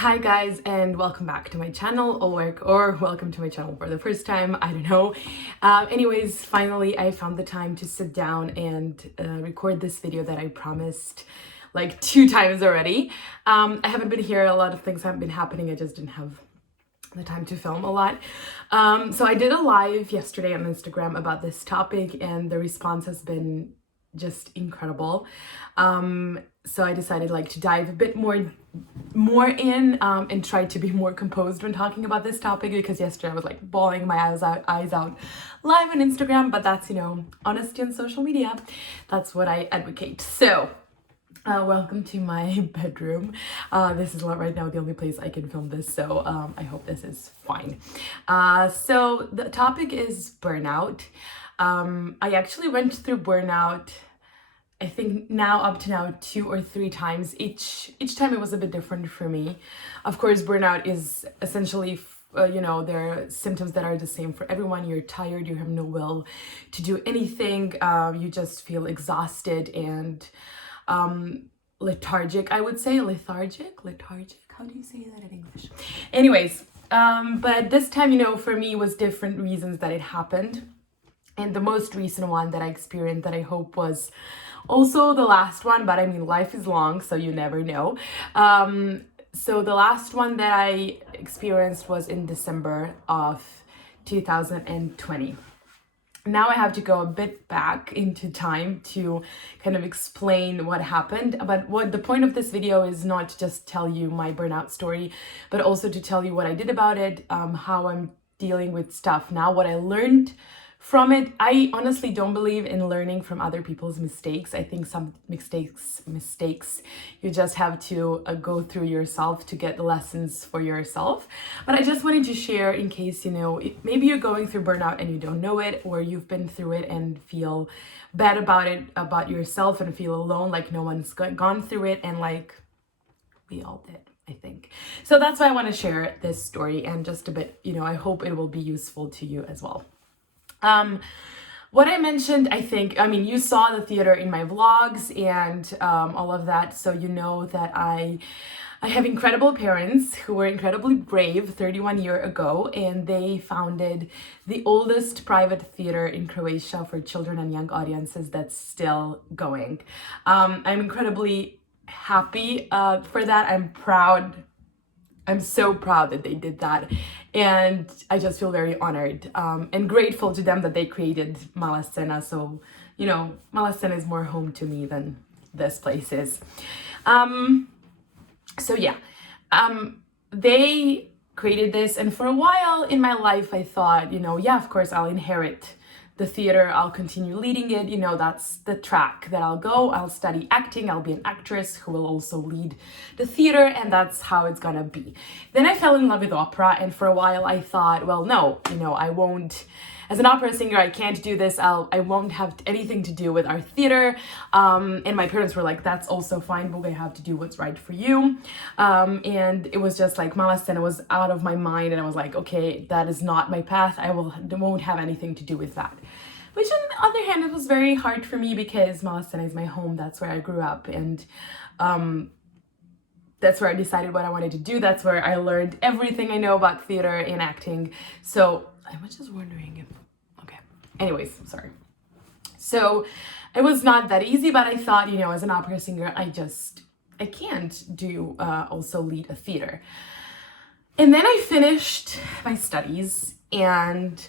Hi guys, and welcome back to my channel, or welcome to my channel for the first time, I don't know. Anyways, finally I found the time to sit down and record this video that I promised like 2 times already. I haven't been here, a lot of things haven't been happening, I just didn't have the time to film a lot. So I did a live yesterday on Instagram about this topic and the response has been just incredible. So I decided like to dive a bit more in and try to be more composed when talking about this topic, because yesterday I was like bawling my eyes out live on Instagram, but that's, honesty on social media. That's what I advocate. So welcome to my bedroom. This is right now the only place I can film this, so I hope this is fine. So the topic is burnout. I actually went through burnout, I think up to now 2 or 3 times. Each time it was a bit different for me. Of course, burnout is essentially, there are symptoms that are the same for everyone. You're tired, you have no will to do anything. You just feel exhausted and lethargic, I would say. Lethargic? How do you say that in English? Anyways, but this time, for me, was different reasons that it happened. And the most recent one that I experienced that I hope was also the last one, but I mean, life is long, so you never know. So the last one that I experienced was in December of 2020. Now I have to go a bit back into time to kind of explain what happened. But what the point of this video is not to just tell you my burnout story, but also to tell you what I did about it, how I'm dealing with stuff now, what I learned from it. I honestly don't believe in learning from other people's mistakes. I think some mistakes you just have to go through yourself to get the lessons for yourself. But I just wanted to share in case, maybe you're going through burnout and you don't know it, or you've been through it and feel bad about it, about yourself, and feel alone, like no one's gone through it, and like we all did, I think. So that's why I want to share this story, and just a bit, I hope it will be useful to you as well. What I mentioned, you saw the theater in my vlogs and all of that, so you know that I have incredible parents who were incredibly brave 31 years ago, and they founded the oldest private theater in Croatia for children and young audiences that's still going. I'm incredibly happy for that. I'm proud. I'm so proud that they did that, and I just feel very honored and grateful to them that they created Mala Scena. So, Mala Scena is more home to me than this place is. They created this, and for a while in my life I thought, of course I'll inherit the theater, I'll continue leading it, that's the track that I'll go. I'll study acting, I'll be an actress who will also lead the theater, and that's how it's gonna be. Then I fell in love with opera, and for a while I thought, well, no, I won't, as an opera singer, I can't do this, I won't have anything to do with our theater. And my parents were like, that's also fine, but we have to do what's right for you. And it was just like, Mala Scena was out of my mind, and I was like, okay, that is not my path, I won't have anything to do with that. Which on the other hand, it was very hard for me because Mala Scena is my home, that's where I grew up, and that's where I decided what I wanted to do. That's where I learned everything I know about theater and acting. So I was just wondering if, okay. Anyways, sorry. So it was not that easy, but I thought, as an opera singer, I can't do, also lead a theater. And then I finished my studies, and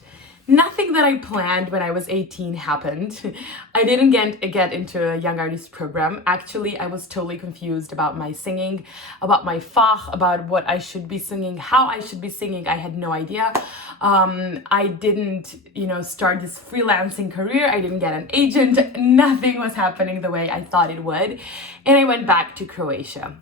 nothing that I planned when I was 18 happened. I didn't get into a young artist program. Actually, I was totally confused about my singing, about my Fach, about what I should be singing, how I should be singing. I had no idea. I didn't, start this freelancing career. I didn't get an agent. Nothing was happening the way I thought it would. And I went back to Croatia.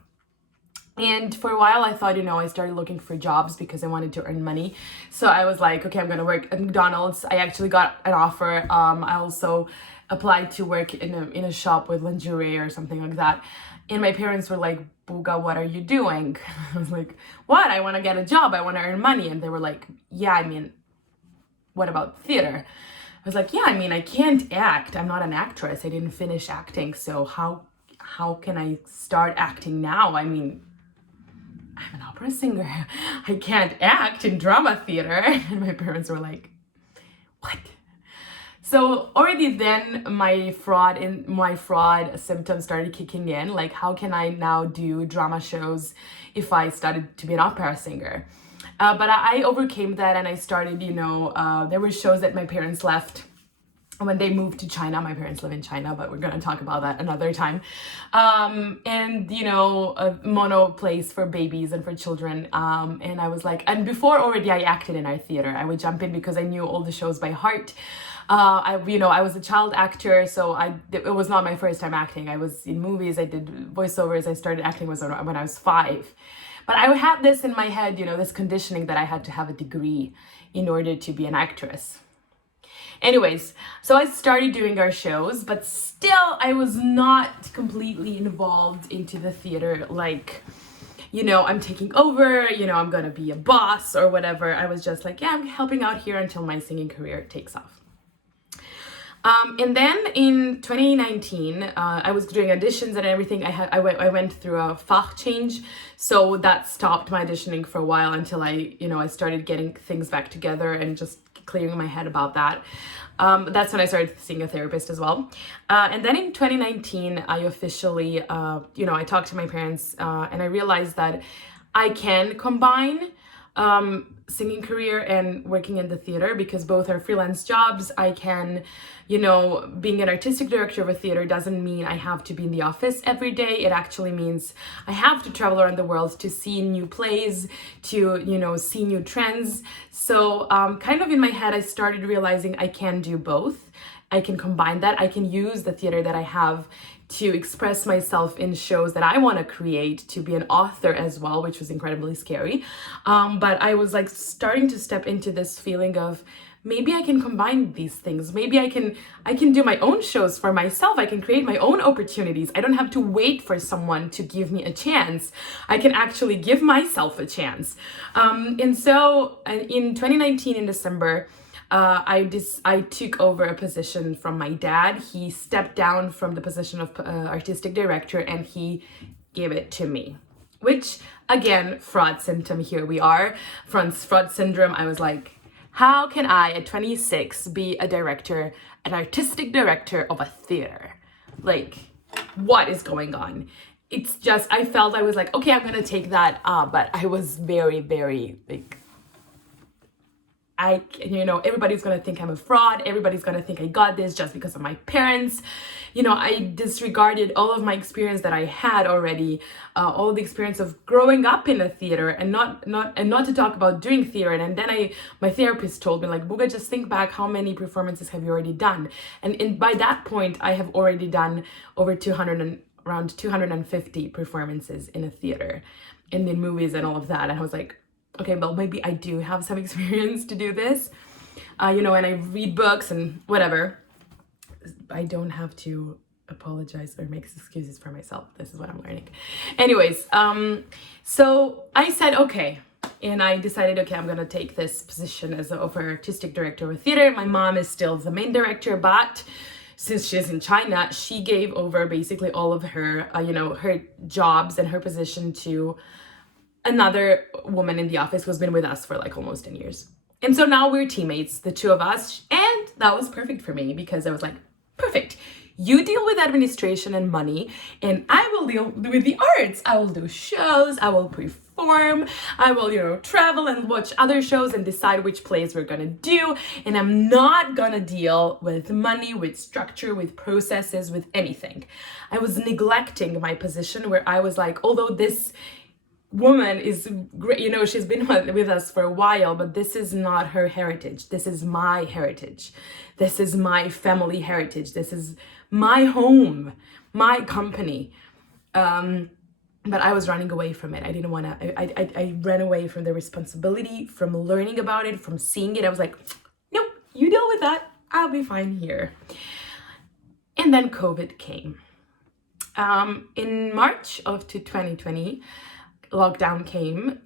And for a while I thought, I started looking for jobs because I wanted to earn money. So I was like, okay, I'm going to work at McDonald's. I actually got an offer. I also applied to work in a shop with lingerie or something like that. And my parents were like, Buga, what are you doing? I was like, what? I want to get a job. I want to earn money. And they were like, yeah, what about theater? I was like, yeah, I can't act. I'm not an actress. I didn't finish acting. So how can I start acting now? I'm an opera singer. I can't act in drama theater. And my parents were like, what? So already then my fraud symptoms started kicking in. Like, how can I now do drama shows if I started to be an opera singer? But I overcame that, and I started, there were shows that my parents left when they moved to China. My parents live in China, but we're going to talk about that another time. And, a mono place for babies and for children. And I was like, and before already I acted in our theater. I would jump in because I knew all the shows by heart. I was a child actor, so it was not my first time acting. I was in movies, I did voiceovers, I started acting when I was 5. But I had this in my head, this conditioning that I had to have a degree in order to be an actress. Anyways, so I started doing our shows, but still I was not completely involved into the theater, like, I'm taking over, I'm gonna be a boss or whatever. I was just like, yeah, I'm helping out here until my singing career takes off. And then in 2019, I was doing auditions and everything. I went through a Fach change, so that stopped my auditioning for a while until I started getting things back together and just clearing my head about that. That's when I started seeing a therapist as well. And then in 2019, I officially, I talked to my parents and I realized that I can combine singing career and working in the theater, because both are freelance jobs. I can, being an artistic director of a theater doesn't mean I have to be in the office every day. It actually means I have to travel around the world to see new plays, to, see new trends. So kind of in my head, I started realizing I can do both. I can combine that. I can use the theater that I have to express myself in shows that I want to create, to be an author as well, which was incredibly scary. But I was like starting to step into this feeling of maybe I can combine these things. Maybe I can do my own shows for myself. I can create my own opportunities. I don't have to wait for someone to give me a chance. I can actually give myself a chance. And so in 2019, in December, I took over a position from my dad. He stepped down from the position of artistic director and he gave it to me, which again, fraud symptom, here we are. Fraud syndrome. I was like, how can I at 26 be a director, an artistic director of a theater? Like, what is going on? It's just, I felt I was like, okay, I'm gonna take that up, but I was very, very like, everybody's gonna think I'm a fraud. Everybody's gonna think I got this just because of my parents. I disregarded all of my experience that I had already, all the experience of growing up in a theater, and not to talk about doing theater. And then my therapist told me, like, Buga, just think back, how many performances have you already done? And by that point, I have already done over around 250 performances in a theater, and in movies and all of that. And I was like, okay, well, maybe I do have some experience to do this, and I read books and whatever. I don't have to apologize or make excuses for myself. This is what I'm learning. Anyways, so I said, okay. And I decided, okay, I'm going to take this position as an artistic director of a theater. My mom is still the main director, but since she's in China, she gave over basically all of her, her jobs and her position to another woman in the office who's been with us for like almost 10 years. And so now we're teammates, the two of us. And that was perfect for me because I was like, perfect. You deal with administration and money, and I will deal with the arts. I will do shows, I will perform, I will, travel and watch other shows and decide which plays we're gonna do. And I'm not gonna deal with money, with structure, with processes, with anything. I was neglecting my position where I was like, although this woman is great, she's been with us for a while, but this is not her heritage. This is my heritage. This is my family heritage. This is my home, my company. But I was running away from it. I didn't want to, I ran away from the responsibility, from learning about it, from seeing it. I was like, nope, you deal with that. I'll be fine here. And then COVID came. In March of 2020, lockdown came.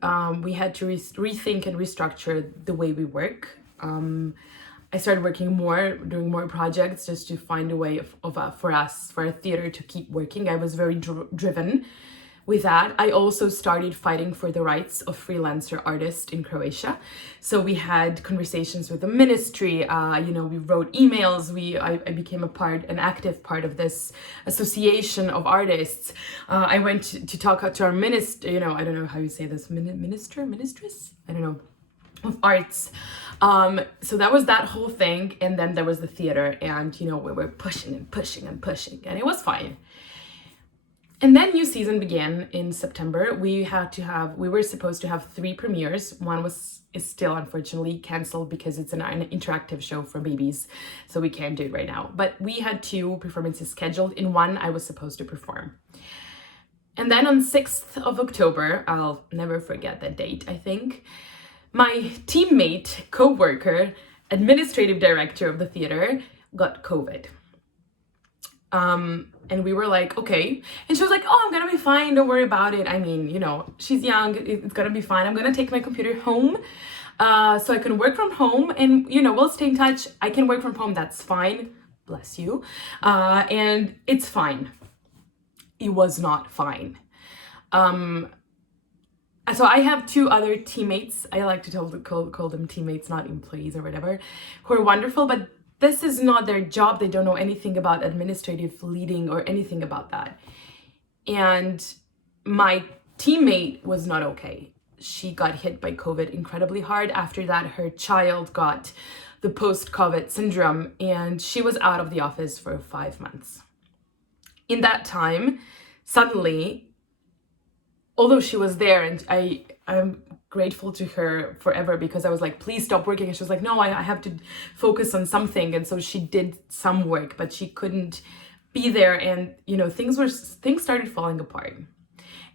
We had to rethink and restructure the way we work. I started working more, doing more projects just to find a way for our theater to keep working. I was very driven with that, I also started fighting for the rights of freelancer artists in Croatia. So we had conversations with the ministry, we wrote emails, I became an active part of this association of artists. I went to talk to our minister, I don't know how you say this, mistress? I don't know, of arts. So that was that whole thing. And then there was the theater, and, we were pushing and pushing and pushing, and it was fine. And then new season began in September. We were supposed to have 3 premieres. One is still unfortunately canceled because it's an interactive show for babies, so we can't do it right now. But we had 2 performances scheduled. In one, I was supposed to perform. And then on 6th of October, I'll never forget that date, I think, my teammate, co-worker, administrative director of the theater got COVID. And we were like, okay. And she was like, oh, I'm gonna be fine, don't worry about it. I mean, she's young, it's gonna be fine. I'm gonna take my computer home so I can work from home, and, we'll stay in touch. I can work from home, that's fine. Bless you. And it's fine. It was not fine. So I have 2 other teammates. I like to call them teammates, not employees or whatever, who are wonderful, but this is not their job. They don't know anything about administrative leading or anything about that. And my teammate was not okay. She got hit by COVID incredibly hard. After that, her child got the post-COVID syndrome, and she was out of the office for 5 months. In that time, suddenly, although she was there, and I'm grateful to her forever, because I was like, please stop working. And she was like, no, I have to focus on something. And so she did some work, but she couldn't be there. And, things started falling apart.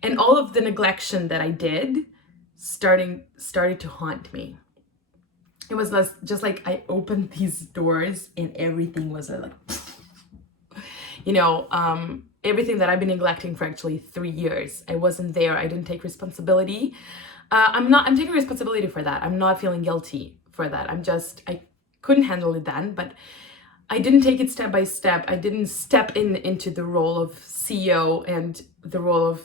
And all of the neglection that I did started to haunt me. It was just like I opened these doors and everything was like, everything that I've been neglecting for actually 3 years. I wasn't there. I didn't take responsibility. I'm taking responsibility for that. I'm not feeling guilty for that. I couldn't handle it then, but I didn't take it step by step. I didn't step into the role of CEO and the role of,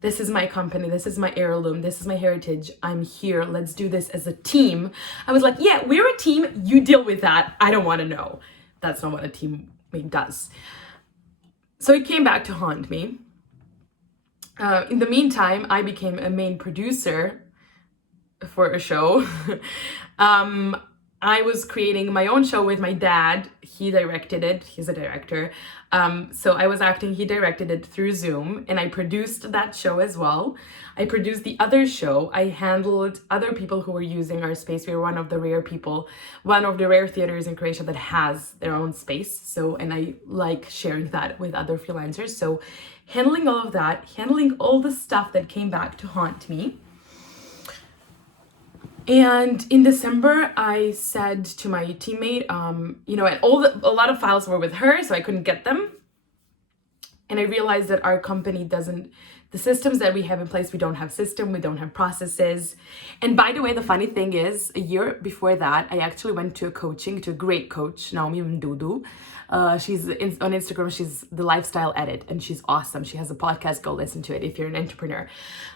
this is my company, this is my heirloom, this is my heritage, I'm here, let's do this as a team. I was like, yeah, we're a team, you deal with that. I don't want to know. That's not what a teammate does. So it came back to haunt me. In the meantime, I became a main producer for a show. I was creating my own show with my dad. He directed it. He's a director. So I was acting, he directed it through Zoom, and I produced that show as well. I produced the other show. I handled other people who were using our space. We were one of the rare theaters in Croatia that has their own space. So, and I like sharing that with other freelancers. So handling all of that, handling all the stuff that came back to haunt me. And in December, I said to my teammate, and a lot of files were with her, so I couldn't get them. And I realized that our company the systems that we have in place, we don't have we don't have processes. And by the way, the funny thing is, a year before that, I actually went to a great coach, Naomi Mdudu. She's on Instagram, she's the Lifestyle Edit, and she's awesome. She has a podcast, go listen to it if you're an entrepreneur.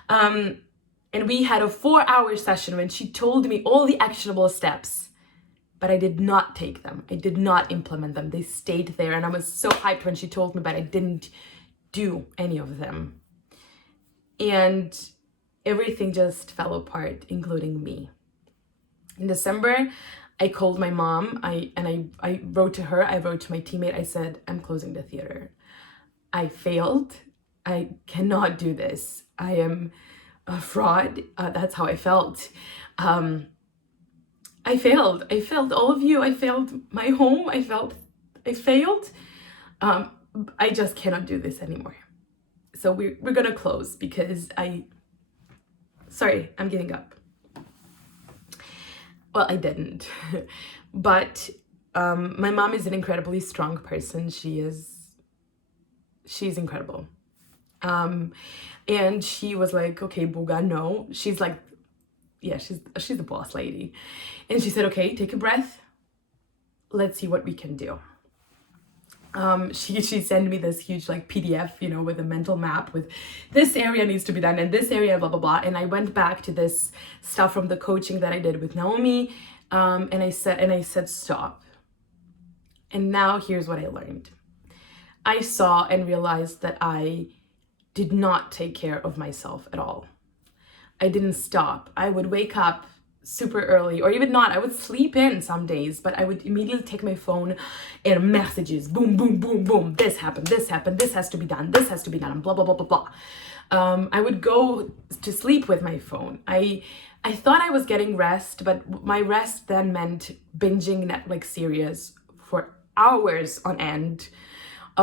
And we had a 4-hour session when she told me all the actionable steps, but I did not take them. I did not implement them. They stayed there. And I was so hyped when she told me, but I didn't do any of them. And everything just fell apart, including me. In December, I called my mom. I wrote to her. I wrote to my teammate. I said, I'm closing the theater. I failed. I cannot do this. I am a fraud. That's how I felt. I failed. I failed all of you. I failed my home. I failed. I just cannot do this anymore. So we're gonna close because I'm giving up. Well, I didn't, but my mom is an incredibly strong person. She's incredible. And she was like, okay, Buga, no. She's like, yeah, she's the boss lady. And she said, okay, take a breath. Let's see what we can do. she sent me this huge like PDF, you know, with a mental map with this area needs to be done and this area, blah, blah, blah. And I went back to this stuff from the coaching that I did with Naomi. And I said, stop. And now here's what I learned. I saw and realized that I did not take care of myself at all. I didn't stop. I would wake up super early, or even not. I would sleep in some days, but I would immediately take my phone and messages, boom, boom, boom, boom. This happened, this has to be done, this has to be done, and blah, blah, blah, blah, blah. I would go to sleep with my phone. I thought I was getting rest, but my rest then meant binging Netflix series for hours on end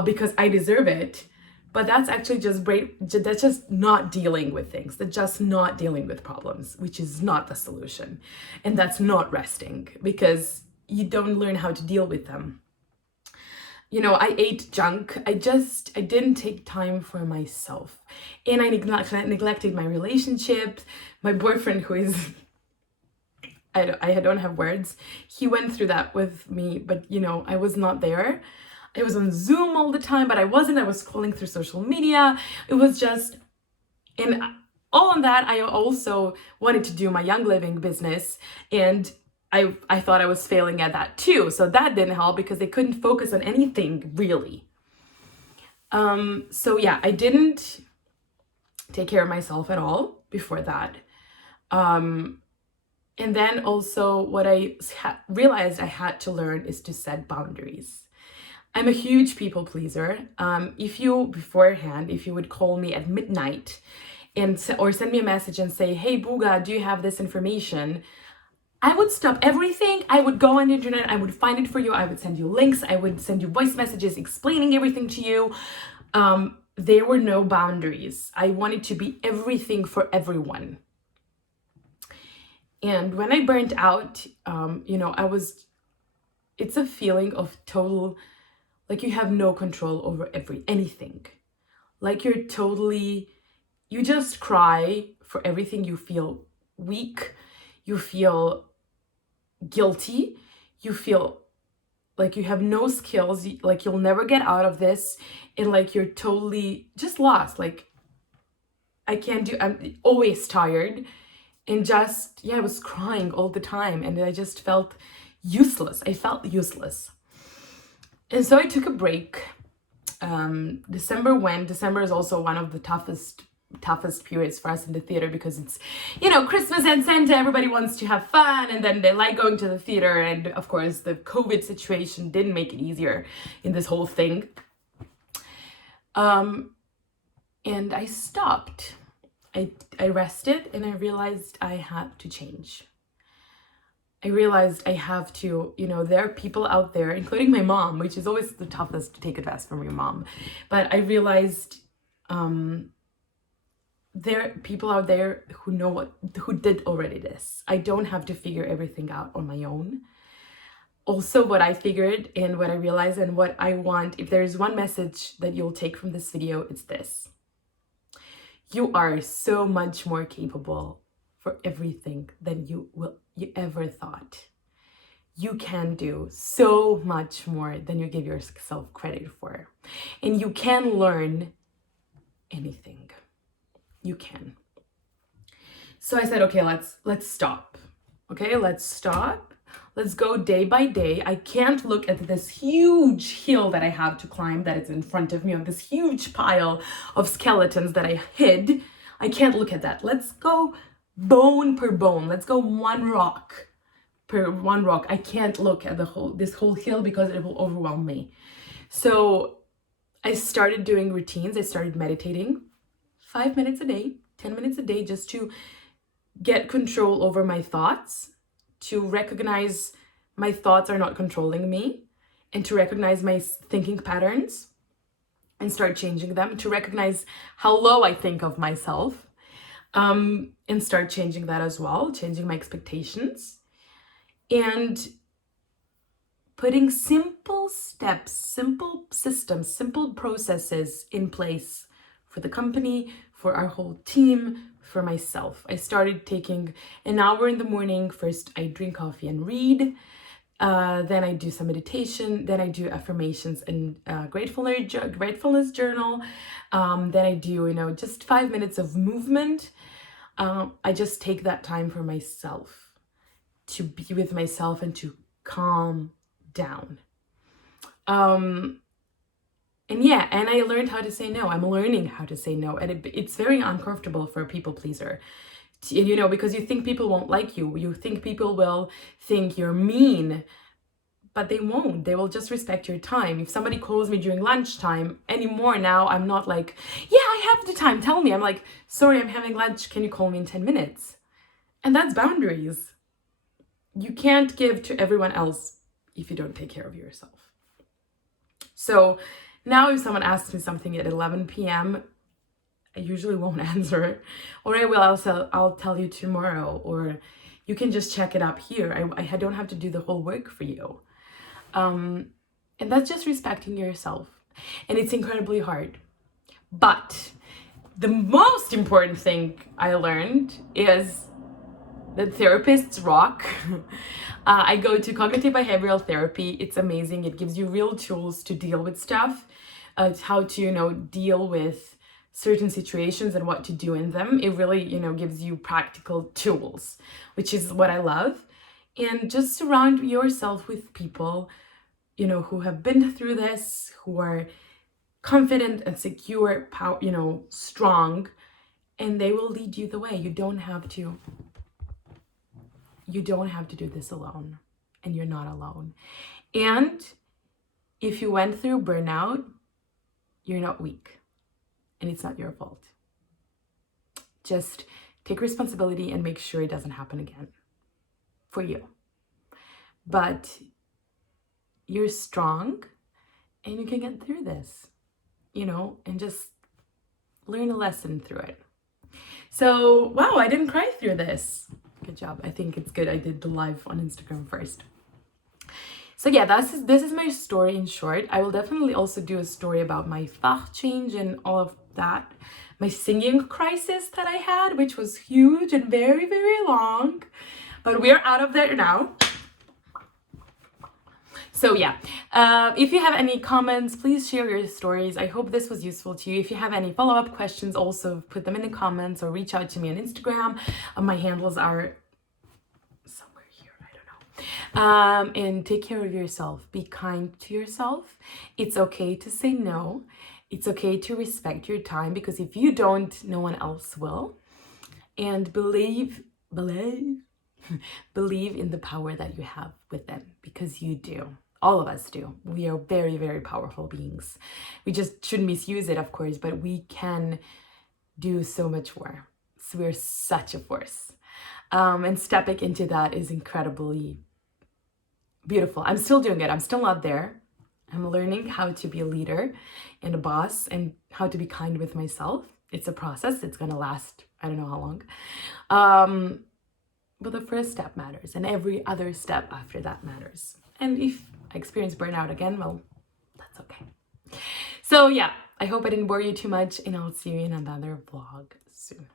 because I deserve it. But that's actually that's just not dealing with things. That's just not dealing with problems, which is not the solution. And that's not resting because you don't learn how to deal with them. You know, I ate junk. I didn't take time for myself. And I neglected my relationships. My boyfriend, who is, I don't have words. He went through that with me, but you know, I was not there. I was on Zoom all the time, but I wasn't. I was scrolling through social media. It was just, and all of that, I also wanted to do my Young Living business. And I thought I was failing at that too. So that didn't help because they couldn't focus on anything really. So yeah, I didn't take care of myself at all before that. And then also what I realized I had to learn is to set boundaries. I'm a huge people pleaser. If you would call me at midnight or send me a message and say, hey, Buga, do you have this information? I would stop everything. I would go on the internet. I would find it for you. I would send you links. I would send you voice messages explaining everything to you. There were no boundaries. I wanted to be everything for everyone. And when I burnt out, you know, it's a feeling of total, like you have no control over anything. Like you just cry for everything. You feel weak. You feel guilty. You feel like you have no skills, like you'll never get out of this. And like you're totally just lost. Like I'm always tired. And just, yeah, I was crying all the time. And I just felt useless. I felt useless. And so I took a break. December is also one of the toughest periods for us in the theater because it's, you know, Christmas and Santa, everybody wants to have fun and then they like going to the theater. And of course the COVID situation didn't make it easier in this whole thing. And I stopped. I rested and I realized I had to change. I realized I have to, you know, there are people out there, including my mom, which is always the toughest to take advice from your mom. But I realized there are people out there who did already this. I don't have to figure everything out on my own. Also, what I figured and what I realized and what I want, if there's one message that you'll take from this video, it's this. You are so much more capable for everything than you ever thought. You can do so much more than you give yourself credit for. And you can learn anything. You can. So I said, okay, let's stop. Okay, let's stop. Let's go day by day. I can't look at this huge hill that I have to climb that is in front of me, on this huge pile of skeletons that I hid. I can't look at that. Let's go bone per bone. Let's go one rock per one rock. I can't look at this whole hill because it will overwhelm me. So I started doing routines. I started meditating 5 minutes a day, 10 minutes a day, just to get control over my thoughts, to recognize my thoughts are not controlling me, and to recognize my thinking patterns and start changing them, to recognize how low I think of myself, and start changing that as well, changing my expectations, and putting simple steps, simple systems, simple processes in place for the company, for our whole team, for myself. I started taking an hour in the morning. First, I drink coffee and read. Then I do some meditation. Then I do affirmations and gratefulness journal. Then I do, just 5 minutes of movement. I just take that time for myself, to be with myself and to calm down. And I learned how to say no. I'm learning how to say no. And it's very uncomfortable for a people pleaser, because you think people won't like you. You think people will think you're mean, but they won't. They will just respect your time. If somebody calls me during lunchtime anymore now, I'm not like, yeah, I have the time, tell me. I'm like, sorry, I'm having lunch. Can you call me in 10 minutes? And that's boundaries. You can't give to everyone else if you don't take care of yourself. So now if someone asks me something at 11 p.m., I usually won't answer, or I'll tell you tomorrow, or you can just check it up here. I don't have to do the whole work for you. And that's just respecting yourself. And it's incredibly hard. But the most important thing I learned is that therapists rock. I go to cognitive behavioral therapy. It's amazing. It gives you real tools to deal with stuff. How to, deal with certain situations and what to do in them. It really, gives you practical tools, which is what I love. And just surround yourself with people, who have been through this, who are confident and secure, strong, and they will lead you the way. You don't have to do this alone, and you're not alone. And if you went through burnout, you're not weak, and it's not your fault. Just take responsibility and make sure it doesn't happen again for you. But you're strong and you can get through this, and just learn a lesson through it. So, wow, I didn't cry through this. Good job. I think it's good I did the live on Instagram first. So yeah, this is my story in short. I will definitely also do a story about my Fach change and all of that. My singing crisis that I had, which was huge and very, very long. But we're out of there now. So yeah, if you have any comments, please share your stories. I hope this was useful to you. If you have any follow-up questions, also put them in the comments or reach out to me on Instagram. My handles are somewhere here, I don't know. And take care of yourself. Be kind to yourself. It's okay to say no. It's okay to respect your time, because if you don't, no one else will. And believe in the power that you have within, because you do. All of us do. We are very, very powerful beings. We just shouldn't misuse it, of course, but we can do so much more. So we're such a force. And stepping into that is incredibly beautiful. I'm still doing it. I'm still not there. I'm learning how to be a leader and a boss and how to be kind with myself. It's a process. It's going to last, I don't know how long. But the first step matters, and every other step after that matters. And if I experience burnout again, well, that's okay. So yeah, I hope I didn't bore you too much, and I'll see you in another vlog soon.